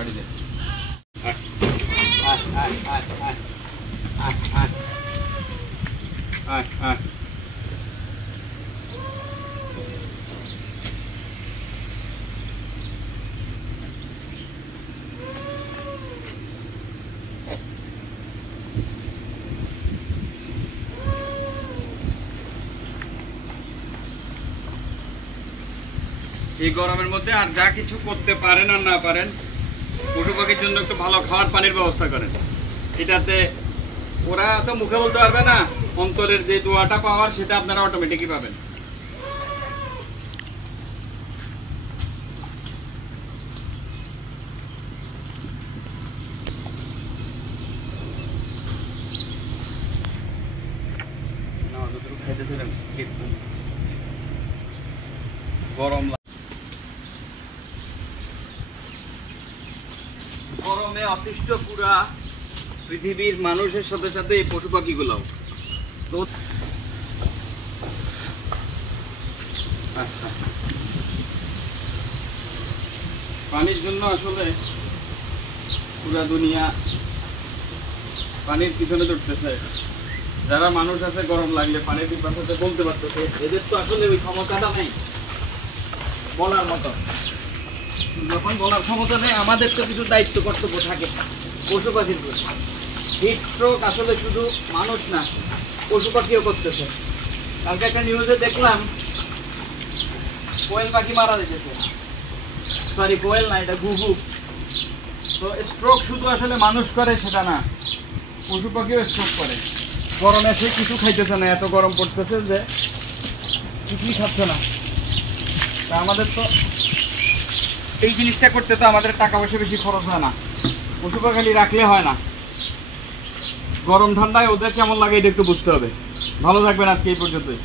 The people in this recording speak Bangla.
গাড়ি দে। এই গরমের মধ্যে আর যা কিছু করতে পারেন আর না পারেন, পশু পাখির জন্য একটু ভালো খাওয়ার পানির ব্যবস্থা করেন। এটাতে ওরা তো মুখে বলতে পারবে না, অন্তরের যে দোয়াটা পাওয়ার সেটা আপনারা অটোমেটিকই পাবেন। গরম গরমে অতিষ্ঠ পুরা পৃথিবীর মানুষের সাথে সাথে এই পশু পাখিগুলাও। তো পানির জন্য আসলে পুরা দুনিয়া পানির পিছনে দৌড়তেছে। যারা মানুষ আছে গরম লাগলে পানির পিপাসাতে বলতে পারতেছে, এদের তো আসলে ওই ক্ষমতাটা নেই বলার মতো। যখন বলার ক্ষমতা নেই, আমাদের তো কিছু দায়িত্ব কর্তব্য থাকে পশু পাখির প্রতি। হিট স্ট্রোক আসলে শুধু মানুষ না, পশু পাখিও করতেছে। কালকে একটা নিউজে দেখলাম কোয়েল পাখি মারা যেতেছে, সরি কোয়েল না, এটা ঘুঘু। তো স্ট্রোক শুধু আসলে মানুষ করে সেটা না, পশু পাখিও স্ট্রোক করে। গরমে সে কিছু খাইতেছে না, এত গরম পড়তেছে যে কিছুই খাচ্ছে না। তা আমাদের তো এই জিনিসটা করতে তো আমাদের টাকা পয়সা বেশি খরচ হয় না, পশু পাখি রাখলে হয় না। গরম ঠান্ডায় ওদের কেমন লাগে এটা একটু বুঝতে হবে। ভালো থাকবেন, আজকে এই পর্যন্তই।